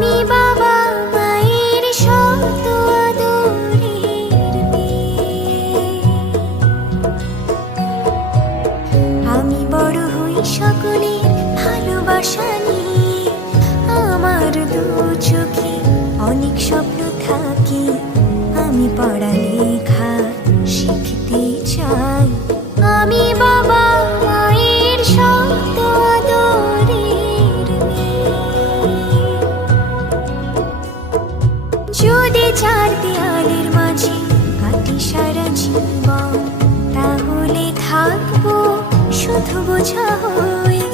আমি বাবা মায়ের শত আদরের মেয়ে। আমি বড় হই সকলের ভালোবাসা নিয়ে, আমার দু চোখে অনেক স্বপ্ন থাকে, আমি পড়ালেখা শিখতে চাই। আমি বাবা মায়ের শত আদরের মেয়ে। যদি চার দেয়ালের মাঝে কাটি সারা জীবন, তাহলে থাকবো শুধু বোঝা হয়ে।